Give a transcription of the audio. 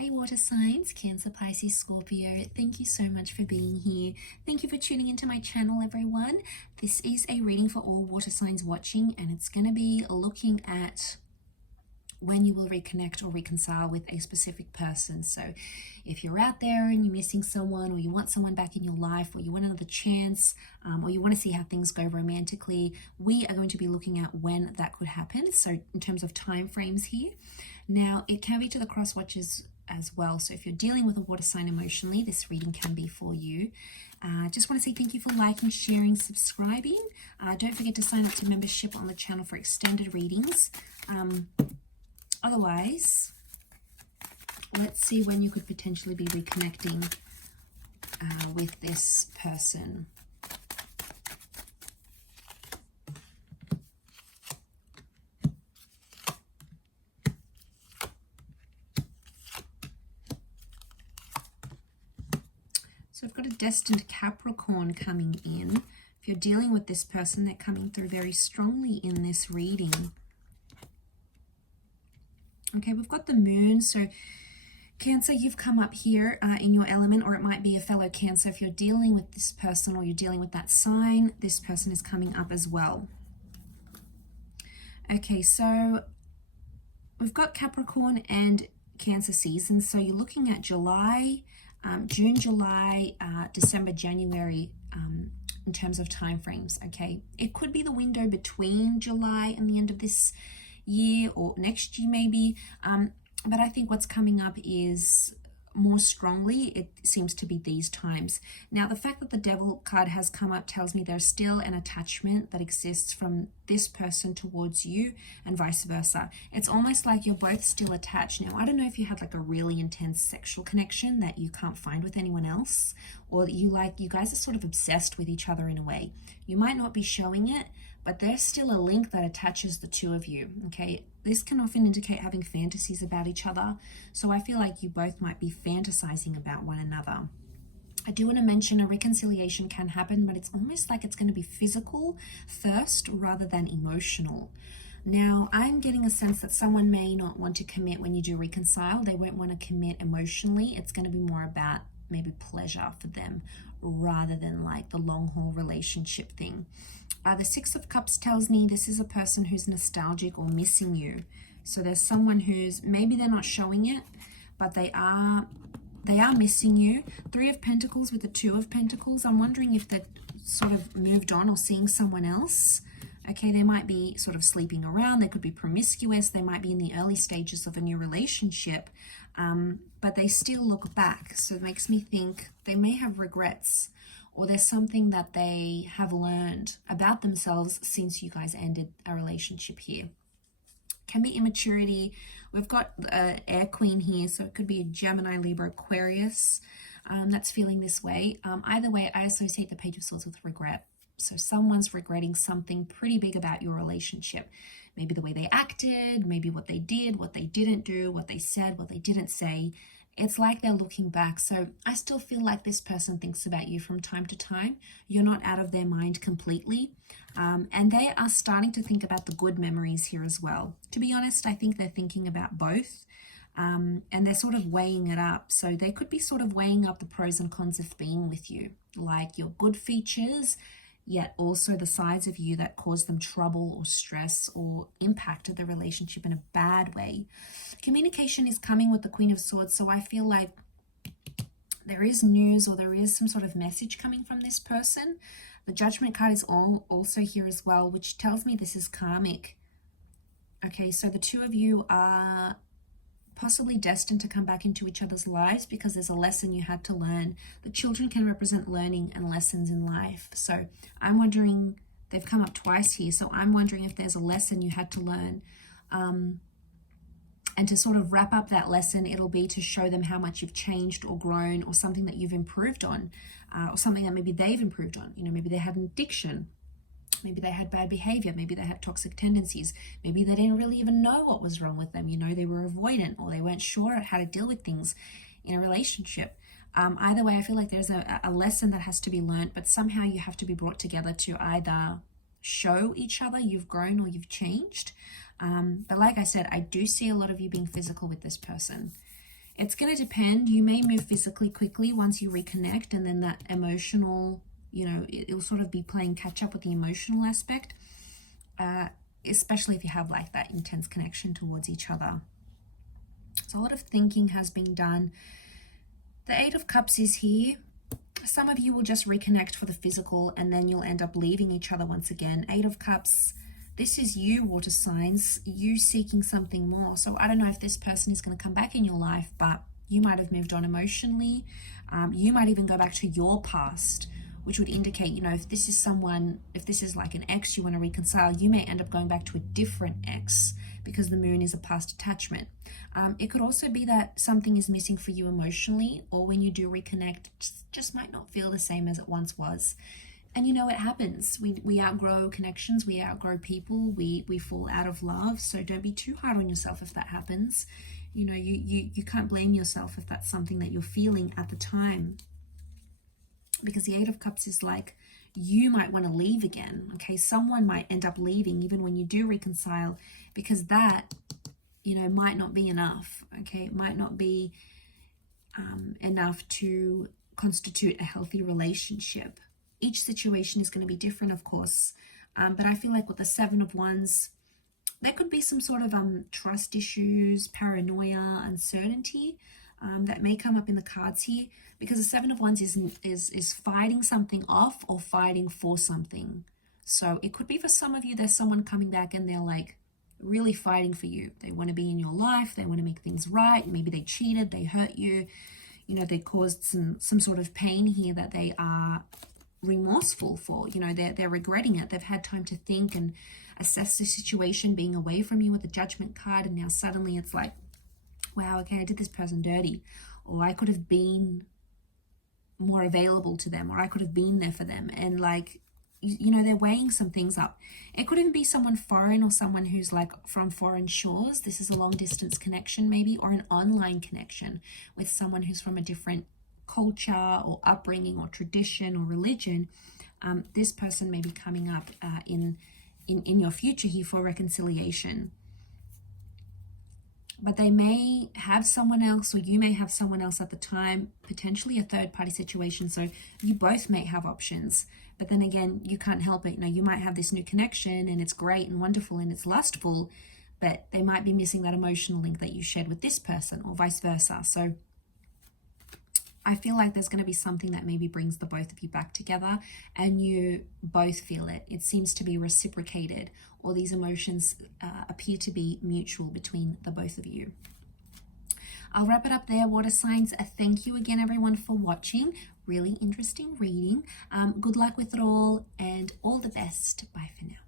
Hey water signs, Cancer, Pisces, Scorpio, thank you so much for being here. Thank you for tuning into my channel, everyone. This is a reading for all water signs watching, and it's going to be looking at when you will reconnect or reconcile with a specific person. So if you're out there and you're missing someone, or you want someone back in your life, or you want another chance, or you want to see how things go romantically, we are going to be looking at when that could happen. So in terms of time frames here. Now, it can be to the cross watchers as well. So if you're dealing with a water sign emotionally, this reading can be for you. Just want to say thank you for liking, sharing, subscribing. Don't forget to sign up to membership on the channel for extended readings. Otherwise, let's see when you could potentially be reconnecting with this person. So I've got a destined Capricorn coming in. If you're dealing with this person, they're coming through very strongly in this reading. Okay, we've got the moon. So Cancer, you've come up here in your element, or it might be a fellow Cancer. If you're dealing with this person or you're dealing with that sign, this person is coming up as well. Okay, so we've got Capricorn and Cancer seasons. So you're looking at July, June, July, December, January in terms of time frames. Okay, it could be the window between July and the end of this year or next year maybe, but I think what's coming up is more strongly, it seems to be these times. Now, the fact that the Devil card has come up tells me there's still an attachment that exists from this person towards you and vice versa. It's almost like you're both still attached. Now, I don't know if you had like a really intense sexual connection that you can't find with anyone else, or that you guys are sort of obsessed with each other in a way. You might not be showing it, but there's still a link that attaches the two of you, okay? This can often indicate having fantasies about each other. So I feel like you both might be fantasizing about one another. I do want to mention a reconciliation can happen, but it's almost like it's going to be physical first rather than emotional. Now, I'm getting a sense that someone may not want to commit when you do reconcile. They won't want to commit emotionally. It's going to be more about maybe pleasure for them rather than like the long haul relationship thing. The Six of Cups tells me this is a person who's nostalgic or missing you. So there's someone who's, maybe they're not showing it, but they are missing you. Three of Pentacles with the Two of Pentacles. I'm wondering if they're sort of moved on or seeing someone else. Okay, they might be sort of sleeping around. They could be promiscuous. They might be in the early stages of a new relationship, but they still look back. So it makes me think they may have regrets, or there's something that they have learned about themselves since you guys ended a relationship here. Can be immaturity. We've got Air Queen here, so it could be a Gemini, Libra, Aquarius that's feeling this way. Either way, I associate the Page of Swords with regret. So someone's regretting something pretty big about your relationship. Maybe the way they acted, maybe what they did, what they didn't do, what they said, what they didn't say. It's like they're looking back. So I still feel like this person thinks about you from time to time. You're not out of their mind completely. And they are starting to think about the good memories here as well. To be honest, I think they're thinking about both. And they're sort of weighing it up. So they could be sort of weighing up the pros and cons of being with you, like your good features, yet also the sides of you that cause them trouble or stress or impacted the relationship in a bad way. Communication is coming with the Queen of Swords, so I feel like there is news or there is some sort of message coming from this person. The Judgment card is also here as well, which tells me this is karmic. Okay, so the two of you are possibly destined to come back into each other's lives because there's a lesson you had to learn. The children can represent learning and lessons in life. So I'm wondering, they've come up twice here, so I'm wondering if there's a lesson you had to learn. And to sort of wrap up that lesson, it'll be to show them how much you've changed or grown, or something that you've improved on, or something that maybe they've improved on. You know, maybe they had an addiction. Maybe they had bad behavior. Maybe they had toxic tendencies. Maybe they didn't really even know what was wrong with them. You know, they were avoidant, or they weren't sure how to deal with things in a relationship. Either way, I feel like there's a lesson that has to be learned, but somehow you have to be brought together to either show each other you've grown or you've changed. But like I said, I do see a lot of you being physical with this person. It's going to depend. You may move physically quickly once you reconnect, and then that emotional, it'll sort of be playing catch up with the emotional aspect, especially if you have like that intense connection towards each other. So a lot of thinking has been done. The Eight of Cups is here. Some of you will just reconnect for the physical, and then you'll end up leaving each other once again. Eight of Cups, this is you, water signs, you seeking something more. So I don't know if this person is going to come back in your life, but you might have moved on emotionally. You might even go back to your past, which would indicate, if this is like an ex you want to reconcile, you may end up going back to a different ex because the moon is a past attachment. It could also be that something is missing for you emotionally, or when you do reconnect, it just might not feel the same as it once was. And it happens. We outgrow connections, we outgrow people, we fall out of love. So don't be too hard on yourself if that happens. You can't blame yourself if that's something that you're feeling at the time. Because the Eight of Cups is like, you might want to leave again. Okay, someone might end up leaving even when you do reconcile, because that, might not be enough. Okay, it might not be enough to constitute a healthy relationship. Each situation is going to be different, of course, but I feel like with the Seven of Wands, there could be some sort of trust issues, paranoia, uncertainty that may come up in the cards here, because the Seven of Wands is fighting something off or fighting for something. So it could be for some of you, there's someone coming back and they're like really fighting for you. They want to be in your life, they want to make things right. Maybe they cheated, they hurt you, they caused some sort of pain here that they are remorseful for. They're regretting it. They've had time to think and assess the situation, being away from you with the Judgment card, and now suddenly it's like, wow, okay, I did this person dirty, or I could have been more available to them, or I could have been there for them. And like, they're weighing some things up. It could even be someone foreign, or someone who's like from foreign shores. This is a long distance connection maybe, or an online connection with someone who's from a different culture or upbringing or tradition or religion. This person may be coming up in your future here for reconciliation. But they may have someone else, or you may have someone else at the time, potentially a third party situation. So you both may have options. But then again, you can't help it. You might have this new connection and it's great and wonderful and it's lustful, but they might be missing that emotional link that you shared with this person, or vice versa. So I feel like there's going to be something that maybe brings the both of you back together, and you both feel it. It seems to be reciprocated, or these emotions appear to be mutual between the both of you. I'll wrap it up there, water signs. Thank you again, everyone, for watching. Really interesting reading. Good luck with it all, and all the best. Bye for now.